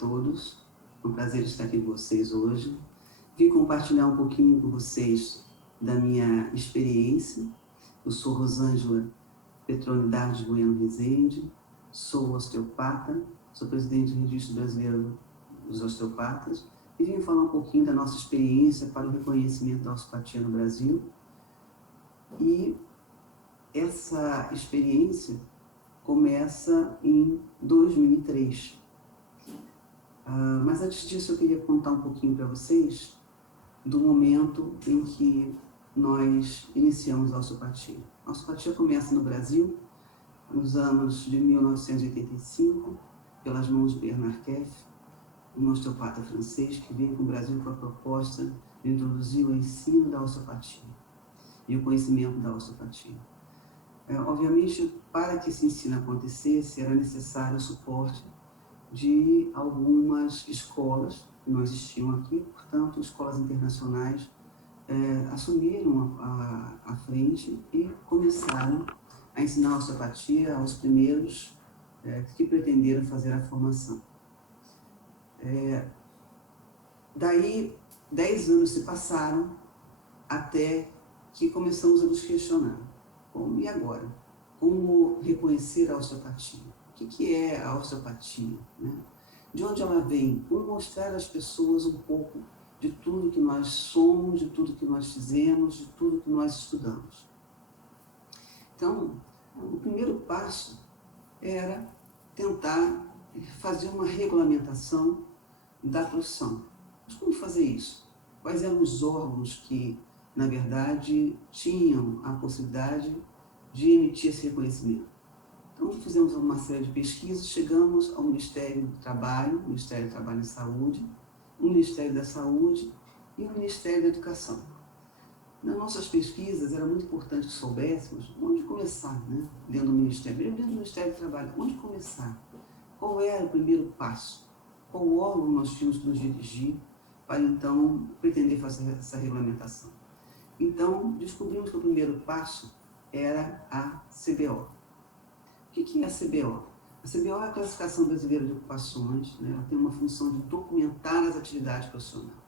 todos. É um prazer estar aqui com vocês hoje. Vim compartilhar um pouquinho com vocês da minha experiência. Eu sou Rosângela Petrone Dardes Bueno Rezende, sou osteopata, sou presidente do Registro Brasileiro dos Osteopatas e vim falar um pouquinho da nossa experiência para o reconhecimento da osteopatia no Brasil. E essa experiência começa em 2003. Mas antes disso eu queria contar um pouquinho para vocês do momento em que nós iniciamos a osteopatia. A osteopatia começa no Brasil nos anos de 1985, pelas mãos de Bernard Keff, um osteopata francês que veio para o Brasil com a proposta de introduzir o ensino da osteopatia e o conhecimento da osteopatia. Obviamente, para que esse ensino acontecesse, era necessário o suporte de algumas escolas que não existiam aqui, portanto, escolas internacionais assumiram a frente e começaram a ensinar a osteopatia aos primeiros que pretenderam fazer a formação. Daí, 10 anos se passaram até que começamos a nos questionar. E agora? Como reconhecer a osteopatia? O que é a osteopatia? Né? De onde ela vem? Como mostrar às pessoas um pouco de tudo que nós somos, de tudo que nós fizemos, de tudo que nós estudamos. Então, o primeiro passo era tentar fazer uma regulamentação da profissão. Mas como fazer isso? Quais eram os órgãos que, na verdade, tinham a possibilidade de emitir esse reconhecimento? Então, fizemos uma série de pesquisas, chegamos ao Ministério do Trabalho, Ministério do Trabalho e Saúde, o Ministério da Saúde e o Ministério da Educação. Nas nossas pesquisas, era muito importante que soubéssemos onde começar, né? Dentro do Ministério do Trabalho, onde começar? Qual era o primeiro passo? Qual órgão nós tínhamos que nos dirigir para, então, pretender fazer essa regulamentação? Então, descobrimos que o primeiro passo era a CBO. O que é a CBO? A CBO é a Classificação Brasileira de Ocupações, né? Ela tem uma função de documentar as atividades profissionais.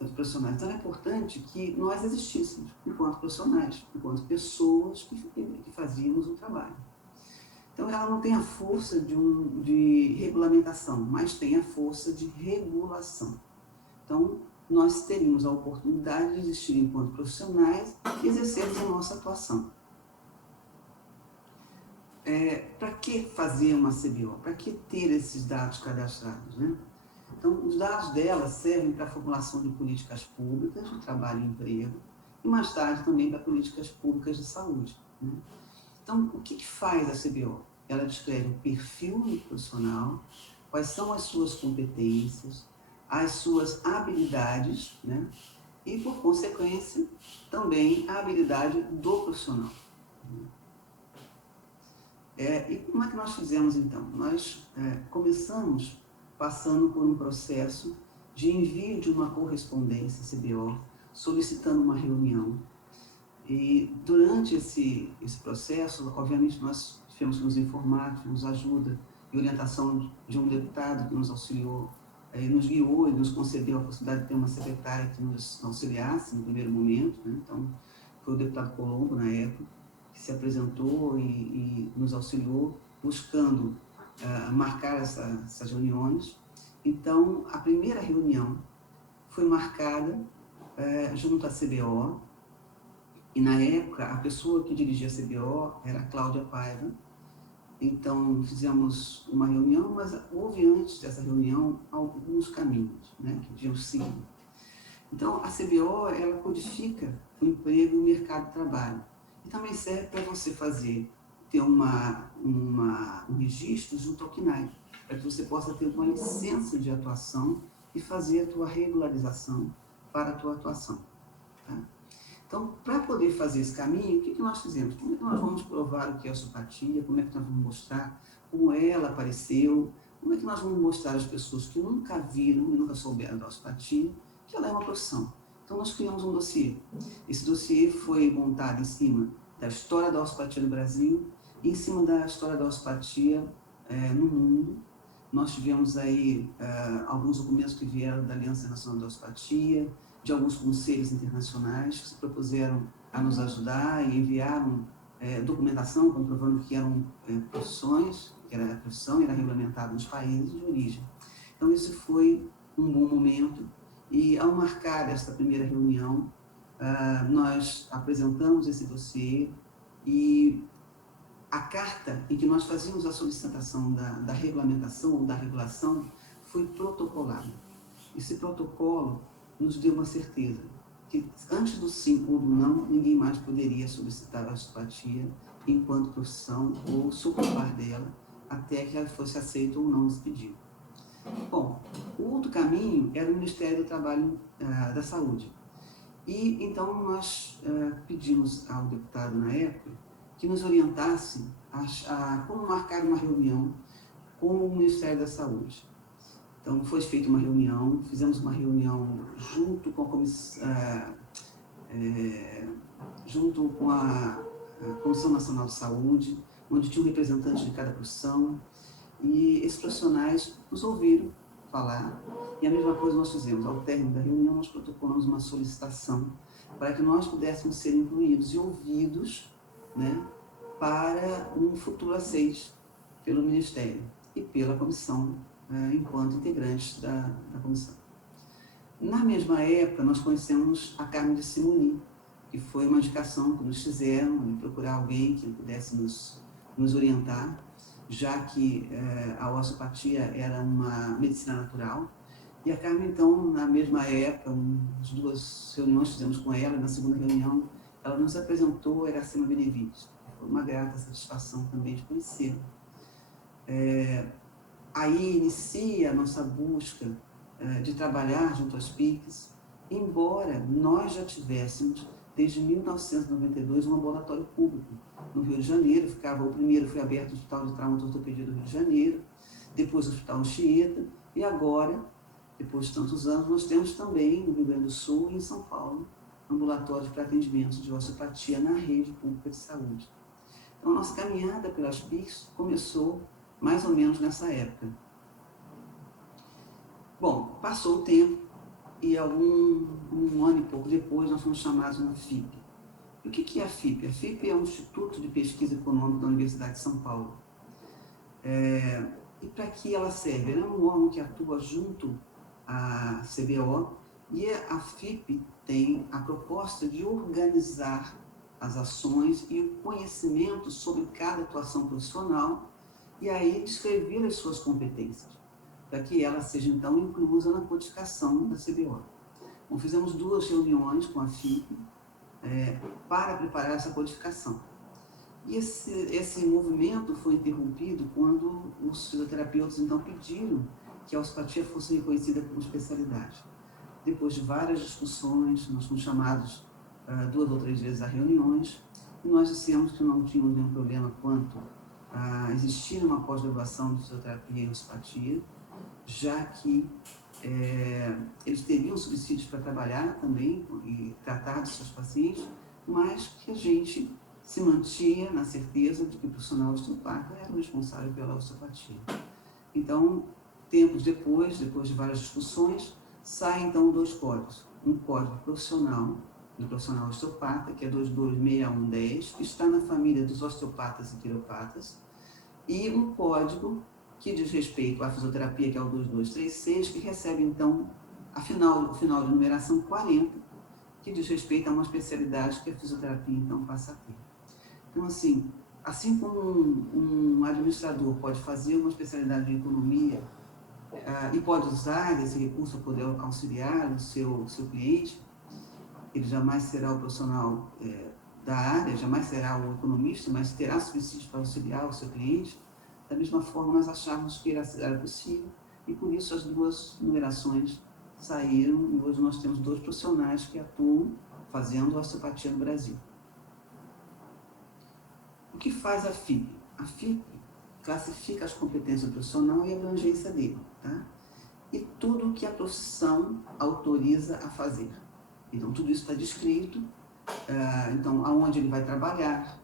Então é importante que nós existíssemos enquanto profissionais, enquanto pessoas que fazíamos o trabalho. Então ela não tem a força de regulamentação, mas tem a força de regulação. Então nós teríamos a oportunidade de existir enquanto profissionais e exercermos a nossa atuação. Para que fazer uma CBO? Para que ter esses dados cadastrados, né? Então, os dados dela servem para a formulação de políticas públicas de trabalho e emprego e, mais tarde, também para políticas públicas de saúde, né? Então, o que faz a CBO? Ela descreve o perfil do profissional, quais são as suas competências, as suas habilidades, né? E, por consequência, também a habilidade do profissional. E como é que nós fizemos, então? Nós começamos passando por um processo de envio de uma correspondência CBO, solicitando uma reunião. E durante esse processo, obviamente, nós tivemos que nos informar, tivemos ajuda e orientação de um deputado que nos auxiliou, nos guiou e nos concedeu a possibilidade de ter uma secretária que nos auxiliasse no primeiro momento, né? Então, foi o deputado Colombo, na época, que se apresentou e nos auxiliou, buscando marcar essas reuniões. Então, a primeira reunião foi marcada junto à CBO, e na época a pessoa que dirigia a CBO era a Cláudia Paiva. Então, fizemos uma reunião, mas houve antes dessa reunião alguns caminhos, né, que deviam seguir. Então, a CBO, ela codifica o emprego e o mercado de trabalho. E também serve para você ter um registro junto ao CNAE, para que você possa ter uma licença de atuação e fazer a tua regularização para a tua atuação. Tá? Então, para poder fazer esse caminho, o que nós fizemos? Como é que nós vamos provar o que é a osteopatia? Como é que nós vamos mostrar como ela apareceu? Como é que nós vamos mostrar às pessoas que nunca viram e nunca souberam da osteopatia que ela é uma profissão? Então, nós criamos um dossiê. Esse dossiê foi montado em cima da história da osteopatia no Brasil e em cima da história da osteopatia no mundo. Nós tivemos aí alguns documentos que vieram da Aliança Nacional da Osteopatia, de alguns conselhos internacionais que se propuseram a nos ajudar e enviaram documentação comprovando que eram profissões, que era a profissão era regulamentada nos países de origem. Então, isso foi um bom momento e, ao marcar esta primeira reunião, nós apresentamos esse dossiê e a carta em que nós fazíamos a solicitação da regulamentação ou da regulação foi protocolada. Esse protocolo nos deu uma certeza que antes do sim ou do não, ninguém mais poderia solicitar a osteopatia enquanto profissão ou se ocupar dela até que ela fosse aceita ou não esse pedido. Bom, o outro caminho era o Ministério do Trabalho da Saúde. E então nós pedimos ao deputado na época que nos orientasse a como marcar uma reunião com o Ministério da Saúde. Então, foi feita uma reunião, fizemos uma reunião junto com a Comissão Nacional de Saúde, onde tinha um representante de cada profissão, e esses profissionais nos ouviram falar, e a mesma coisa nós fizemos. Ao término da reunião, nós protocolamos uma solicitação para que nós pudéssemos ser incluídos e ouvidos, né, para um futuro aceite pelo Ministério e pela comissão, enquanto integrantes da comissão. Na mesma época, nós conhecemos a Carmen de Simoni, que foi uma indicação que nos fizeram de procurar alguém que pudesse nos orientar, já que a osteopatia era uma medicina natural. E a Carmen, então, na mesma época, as duas reuniões que fizemos com ela, na segunda reunião, ela nos apresentou a Iracema Benevides. Foi uma grata satisfação também de conhecê-la. Aí inicia a nossa busca de trabalhar junto às PICs, embora nós já tivéssemos, desde 1992, um ambulatório público no Rio de Janeiro. O primeiro foi aberto no Hospital de Trauma e Ortopedia do Rio de Janeiro, depois o Hospital Anchieta, e agora, depois de tantos anos, nós temos também no Rio Grande do Sul e em São Paulo, ambulatórios para atendimento de osteopatia na rede pública de saúde. Então, a nossa caminhada pelas PICs começou mais ou menos nessa época. Bom, passou o tempo e um ano e pouco depois nós fomos chamados na FIP. E o que é a FIP? A FIP é um Instituto de Pesquisa Econômica da Universidade de São Paulo. E para que ela serve? Ela é um órgão que atua junto à CBO e a FIP tem a proposta de organizar as ações e o conhecimento sobre cada atuação profissional e aí descrever as suas competências, para que ela seja, então, inclusa na codificação da CBO. Bom, fizemos 2 reuniões com a FIP para preparar essa codificação. E esse movimento foi interrompido quando os fisioterapeutas, então, pediram que a osteopatia fosse reconhecida como especialidade. Depois de várias discussões, nós fomos chamados 2 ou 3 vezes a reuniões, e nós dissemos que não tínhamos nenhum problema quanto a existir uma pós-graduação de fisioterapia e osteopatia, já que eles teriam subsídios para trabalhar também e tratar dos seus pacientes, mas que a gente se mantinha na certeza de que o profissional osteopata era o responsável pela osteopatia. Então, tempos depois de várias discussões, saem então 2 códigos. Um código profissional, do profissional osteopata, que é 226110, que está na família dos osteopatas e quiropatas, e um código que diz respeito à fisioterapia, que é o 2236, que recebe, então, o final de numeração 40, que diz respeito a uma especialidade que a fisioterapia, então, passa a ter. Então, assim como um administrador pode fazer uma especialidade de economia e pode usar esse recurso para poder auxiliar o seu cliente, ele jamais será o profissional da área, jamais será o economista, mas terá subsídio para auxiliar o seu cliente. Da mesma forma, nós achávamos que era possível e, por isso, as 2 numerações saíram e hoje nós temos 2 profissionais que atuam fazendo osteopatia no Brasil. O que faz a FIP? A FIP classifica as competências do profissional e a abrangência dele, tá? E tudo o que a profissão autoriza a fazer. Então, tudo isso está descrito, então, aonde ele vai trabalhar.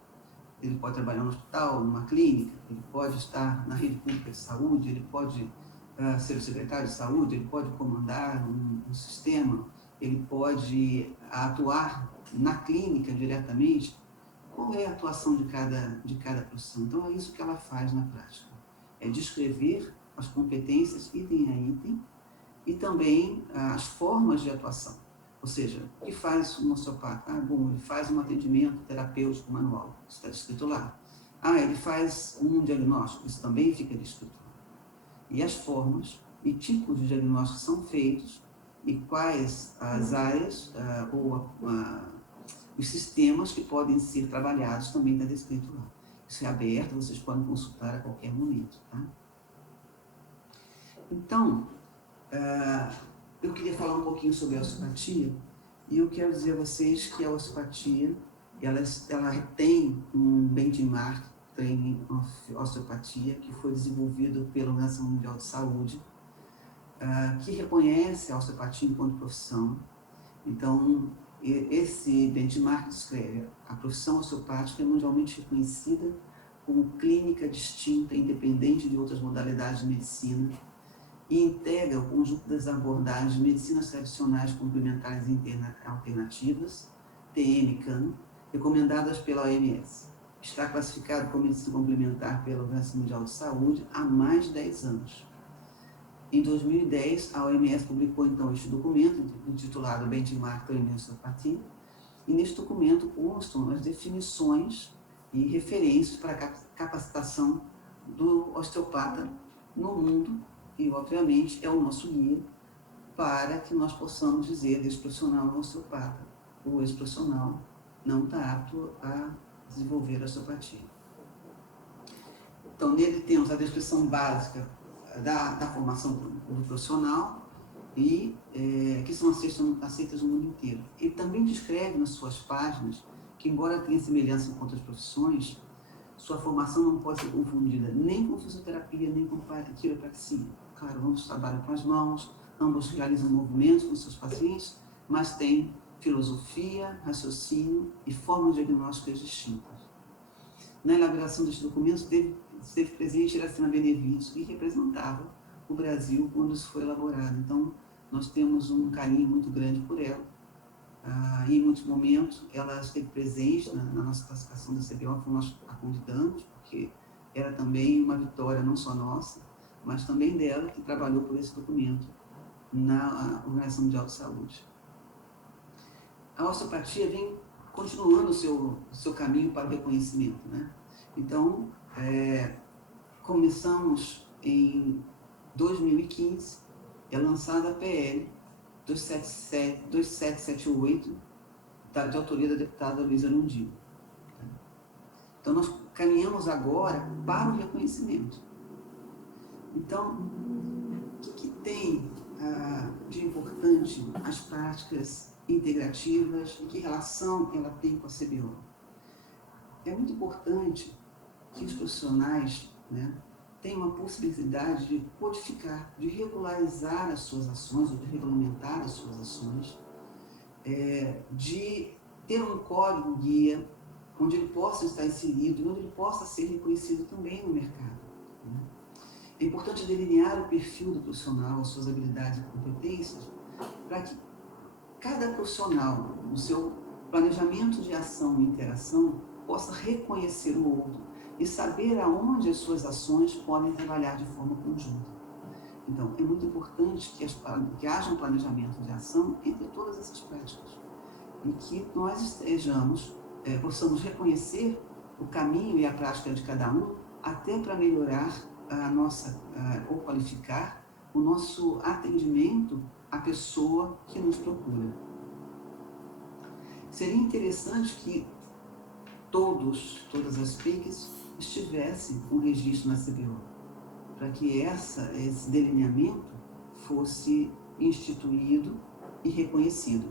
Ele pode trabalhar no hospital, numa clínica, ele pode estar na rede pública de saúde, ele pode ser o secretário de saúde, ele pode comandar um sistema, ele pode atuar na clínica diretamente. Qual é a atuação de cada profissão? Então, é isso que ela faz na prática. É descrever as competências item a item e também as formas de atuação. Ou seja, o que faz um osteopata? Bom, ele faz um atendimento terapêutico manual, isso está descrito lá. Ele faz um diagnóstico, isso também fica descrito lá. E as formas e tipos de diagnóstico são feitos e quais as áreas os sistemas que podem ser trabalhados também está descrito lá. Isso é aberto, vocês podem consultar a qualquer momento. Tá? Então, eu queria falar um pouquinho sobre a osteopatia e eu quero dizer a vocês que a osteopatia ela tem um benchmark Training of Osteopatia que foi desenvolvido pela Organização Mundial de Saúde, que reconhece a osteopatia enquanto profissão. Então, esse benchmark descreve a profissão osteopática é mundialmente reconhecida como clínica distinta, independente de outras modalidades de medicina, e integra o conjunto das abordagens de medicinas tradicionais complementares e alternativas, TM-CAN, recomendadas pela OMS. Está classificado como medicina complementar pela Organização Mundial de Saúde há mais de 10 anos. Em 2010, a OMS publicou então este documento, intitulado Benchmark Training Osteopatia, e neste documento constam as definições e referências para a capacitação do osteopata no mundo, e obviamente é o nosso guia para que nós possamos dizer esse profissional é um osteopata, ou esse profissional não está apto a desenvolver a osteopatia. Então, nele temos a descrição básica da formação do profissional e que são aceitas no mundo inteiro. Ele também descreve nas suas páginas que, embora tenha semelhança com outras profissões, sua formação não pode ser confundida nem com fisioterapia, nem com quiropraxia. Claro, ambos trabalham com as mãos, ambos realizam movimentos com seus pacientes, mas tem filosofia, raciocínio e formas diagnósticas distintas. Na elaboração deste documento, esteve presente Iracema Benevides, que representava o Brasil quando isso foi elaborado. Então, nós temos um carinho muito grande por ela. E em muitos momentos, ela esteve presente na nossa classificação da CBO, que nós a convidamos, porque era também uma vitória não só nossa, mas também dela, que trabalhou por esse documento na Organização Mundial de Saúde. A osteopatia vem continuando o seu caminho para o reconhecimento, né? Então, começamos em 2015, é lançada a PL 2778, de autoria da deputada Luísa Lundin. Então, nós caminhamos agora para o reconhecimento. Então, o que tem de importante as práticas integrativas e que relação ela tem com a CBO? É muito importante que os profissionais, né, tenham a possibilidade de codificar, de regularizar as suas ações, ou de regulamentar as suas ações, de ter um código guia onde ele possa estar inserido e onde ele possa ser reconhecido também no mercado. Né? É importante delinear o perfil do profissional, as suas habilidades e competências, para que cada profissional, no seu planejamento de ação e interação, possa reconhecer o outro e saber aonde as suas ações podem trabalhar de forma conjunta. Então, é muito importante que haja um planejamento de ação entre todas essas práticas e que nós possamos reconhecer o caminho e a prática de cada um, até para melhorar ou qualificar o nosso atendimento à pessoa que nos procura. Seria interessante que todas as PICs estivessem com registro na CBO, para que esse delineamento fosse instituído e reconhecido.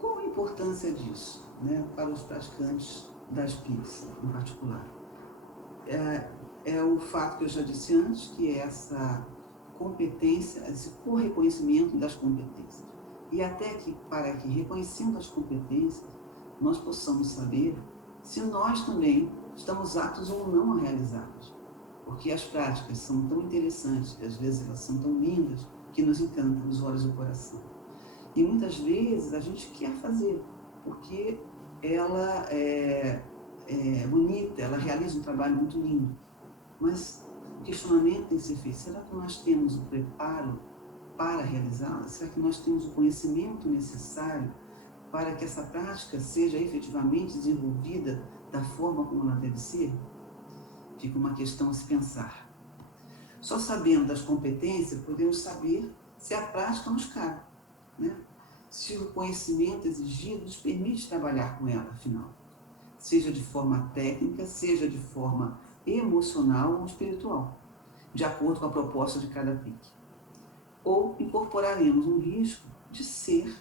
Qual a importância disso, né, para os praticantes das PICs em particular? É o fato que eu já disse antes, que é essa competência, esse correconhecimento das competências. E até para que, reconhecendo as competências, nós possamos saber se nós também estamos aptos ou não a realizá-las. porque as práticas são tão interessantes, às vezes elas são tão lindas, que nos encantam os olhos do coração. E muitas vezes a gente quer fazer, porque ela é bonita, ela realiza um trabalho muito lindo. Mas o questionamento tem que ser feito: será que nós temos o preparo para realizá-la? Será que nós temos o conhecimento necessário para que essa prática seja efetivamente desenvolvida da forma como ela deve ser? Fica uma questão a se pensar. Só sabendo das competências, podemos saber se a prática nos cabe, né? Se o conhecimento exigido nos permite trabalhar com ela, afinal. Seja de forma técnica, seja de forma emocional ou espiritual, de acordo com a proposta de cada pique. Ou incorporaremos um risco de ser,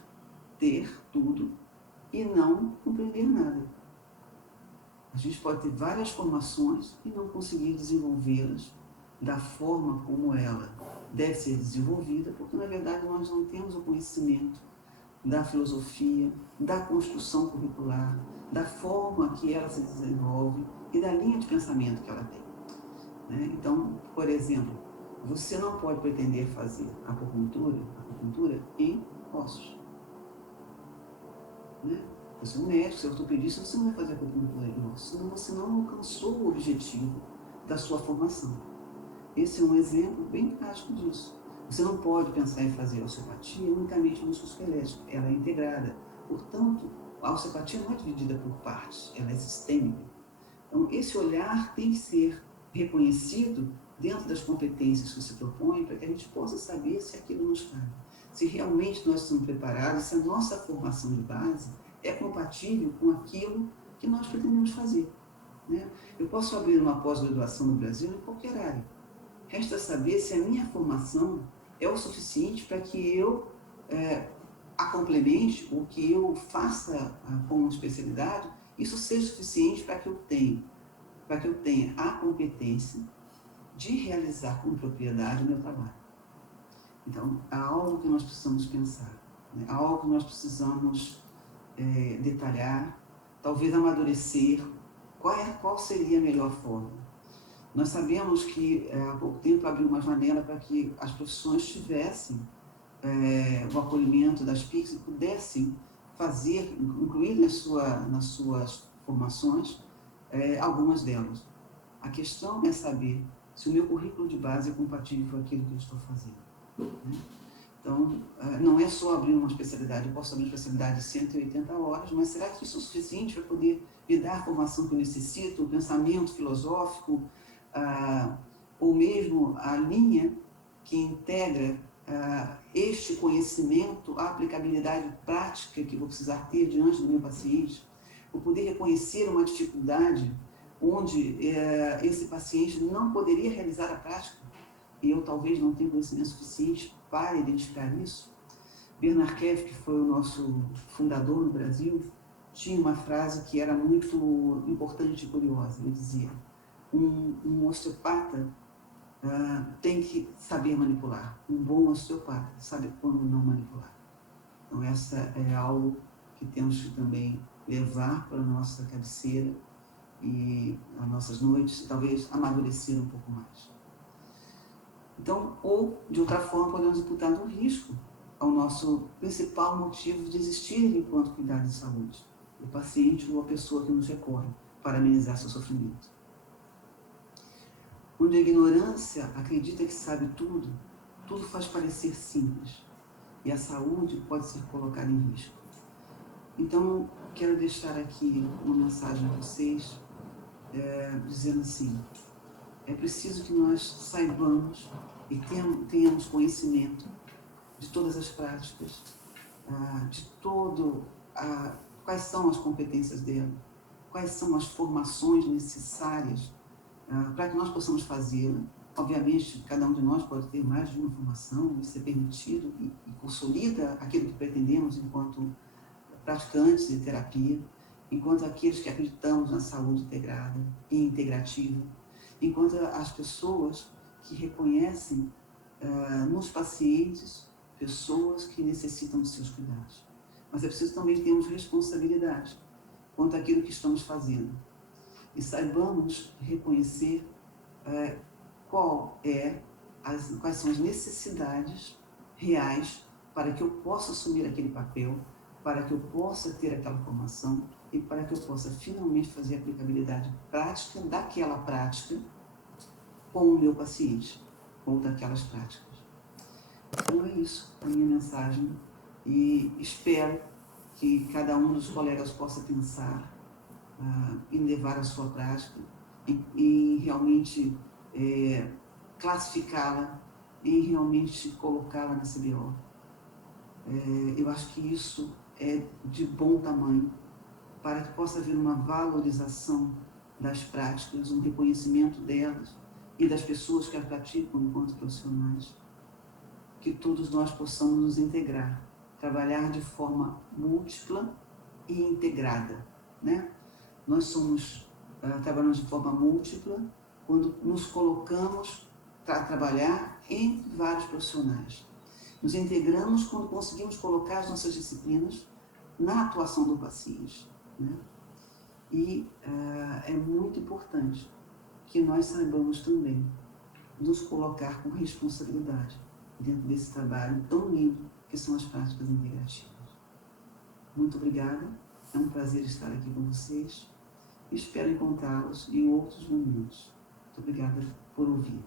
ter tudo e não compreender nada. A gente pode ter várias formações e não conseguir desenvolvê-las da forma como ela deve ser desenvolvida, porque na verdade nós não temos o conhecimento da filosofia, da construção curricular, da forma que ela se desenvolve e da linha de pensamento que ela tem, né? Então, por exemplo, você não pode pretender fazer acupuntura em ossos, né? Você é um médico, você é ortopedista, você não vai fazer acupuntura em ossos, senão você não alcançou o objetivo da sua formação. Esse é um exemplo bem prático disso. Você não pode pensar em fazer osteopatia unicamente no músculo esquelético, ela é integrada. Portanto, a osteopatia não é dividida por partes, ela é sistêmica. Então, esse olhar tem que ser reconhecido dentro das competências que se propõe, para que a gente possa saber se aquilo nos cabe, se realmente nós estamos preparados, se a nossa formação de base é compatível com aquilo que nós pretendemos fazer, né? Eu posso abrir uma pós-graduação no Brasil em qualquer área. Resta saber se a minha formação é o suficiente para que eu a complemente, ou que eu faça como especialidade, isso seja suficiente para que eu tenha a competência de realizar com propriedade o meu trabalho. Então, há algo que nós precisamos pensar, né? Há algo que nós precisamos detalhar, talvez amadurecer. Qual seria a melhor forma? Nós sabemos que há pouco tempo abriu uma janela para que as profissões tivessem o acolhimento das PICs e pudessem fazer, incluir nas suas formações, algumas delas. A questão é saber se o meu currículo de base é compatível com aquilo que eu estou fazendo, né? Então, não é só abrir uma especialidade, eu posso abrir uma especialidade de 180 horas, mas será que isso é suficiente para poder me dar a formação que eu necessito, o pensamento filosófico, ou mesmo a linha que integra este conhecimento, a aplicabilidade prática que vou precisar ter diante do meu paciente, o poder reconhecer uma dificuldade onde esse paciente não poderia realizar a prática, e eu talvez não tenha conhecimento suficiente para identificar isso. Bernard Kev, que foi o nosso fundador no Brasil, tinha uma frase que era muito importante e curiosa. Ele dizia: um osteopata tem que saber manipular. Um bom osteopata sabe quando não manipular. Então, essa é algo que temos que também levar para a nossa cabeceira e as nossas noites, talvez amadurecer um pouco mais. Então, ou, de outra forma, podemos imputar um risco ao nosso principal motivo de existir enquanto cuidado de saúde, o paciente ou a pessoa que nos recorre para amenizar seu sofrimento. Onde a ignorância acredita que sabe tudo, tudo faz parecer simples, e a saúde pode ser colocada em risco. Então, quero deixar aqui uma mensagem a vocês, dizendo assim: é preciso que nós saibamos e tenhamos conhecimento de todas as práticas, quais são as competências dela, quais são as formações necessárias para que nós possamos fazê-la. Obviamente, cada um de nós pode ter mais de uma formação, isso é permitido e consolida aquilo que pretendemos enquanto praticantes de terapia, enquanto aqueles que acreditamos na saúde integrada e integrativa, enquanto as pessoas que reconhecem nos pacientes pessoas que necessitam de seus cuidados. Mas é preciso também termos responsabilidade quanto àquilo que estamos fazendo. E saibamos reconhecer quais são as necessidades reais para que eu possa assumir aquele papel, para que eu possa ter aquela formação e para que eu possa finalmente fazer a aplicabilidade prática daquela prática com o meu paciente, ou daquelas práticas. Então é isso, a minha mensagem, e espero que cada um dos colegas possa pensar em levar a sua prática, em realmente classificá-la, em realmente colocá-la na CBO. Eu acho que isso é de bom tamanho para que possa haver uma valorização das práticas, um reconhecimento delas e das pessoas que as praticam enquanto profissionais. Que todos nós possamos nos integrar, trabalhar de forma múltipla e integrada, né? Nós trabalhamos de forma múltipla quando nos colocamos para trabalhar entre vários profissionais. Nos integramos quando conseguimos colocar as nossas disciplinas na atuação do paciente, né? E é muito importante que nós saibamos também nos colocar com responsabilidade dentro desse trabalho tão lindo que são as práticas integrativas. Muito obrigada, é um prazer estar aqui com vocês e espero encontrá-los em outros momentos. Muito obrigada por ouvir.